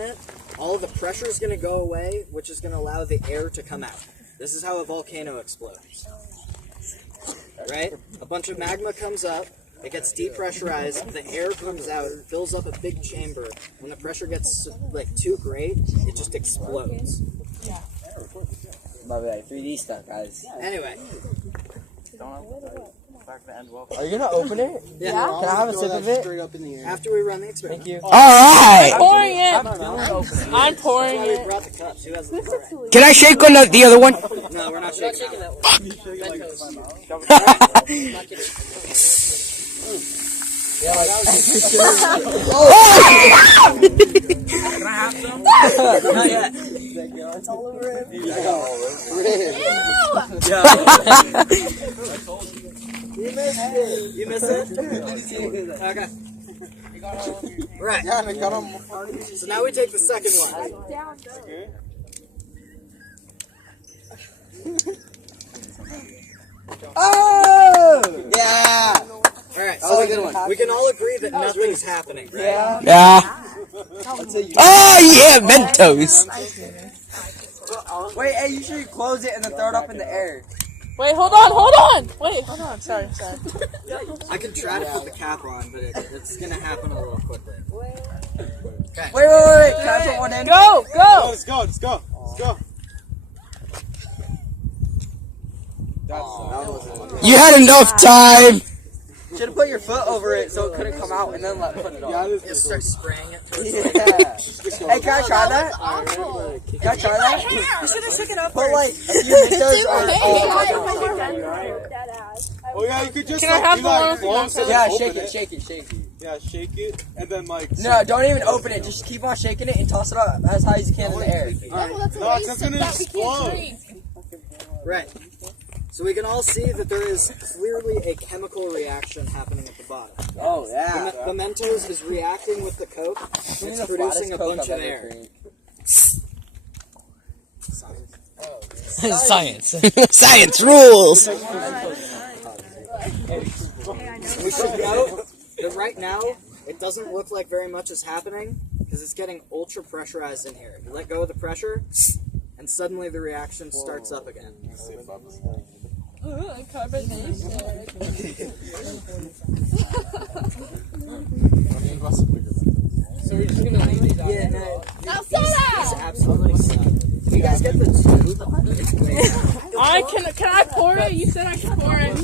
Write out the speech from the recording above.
it, all of the pressure is going to go away, which is going to allow the air to come out. This is how a volcano explodes. Right? A bunch of magma comes up, it gets depressurized, the air comes out, fills up a big chamber. When the pressure gets like too great, it just explodes. Love it, 3D stuff, guys. Anyway. Are you gonna open it? Yeah. Can I have a sip of it? After we run the experiment. Thank you. Alright! Pouring it. I'm pouring We it. brought the cups. Who has the cup? Can I shake on the other one? No, we're not shaking that one. Can I have some? Not yet. It's all over him. You missed it? Okay. Right. So now we take the second one. Oh! Yeah! Alright, That was a good one. we can all agree that nothing's happening, right? Yeah. Yeah. Oh yeah, Mentos. Wait, hey, you should close it and then throw it up in the air. Wait, hold on. Wait, hold on. Sorry. I can try to put the cap on, but it's gonna happen a little quickly. Okay. Wait. Can I put one in? Go. Let's go. You had enough time. Should have put your foot over it so it couldn't come out and then put it on. Just start spraying it towards Yeah. Hey, can I try that? Can I try that? You should have shook it up. Put like a few Mentos on. Oh yeah, you could just Can I have the one with the Mentos? Yeah, shake it. Yeah, shake it, and then like. No, don't even open it. Just keep on shaking it and toss it up as high as you can in the air. No, it's gonna explode. Right. So we can all see that there is clearly a chemical reaction happening at the bottom. Oh, yeah. The Mentos is reacting with the Coke. It's producing a bunch of air. Science. Science rules. We should note that right now, it doesn't look like very much is happening because it's getting ultra pressurized in here. You let go of the pressure, and suddenly the reaction starts up again. Carbonation. So we're just gonna leave these out. Yeah, no. These absolutely suck. If you guys get the tube, it's way Can I pour it? You said I could pour it.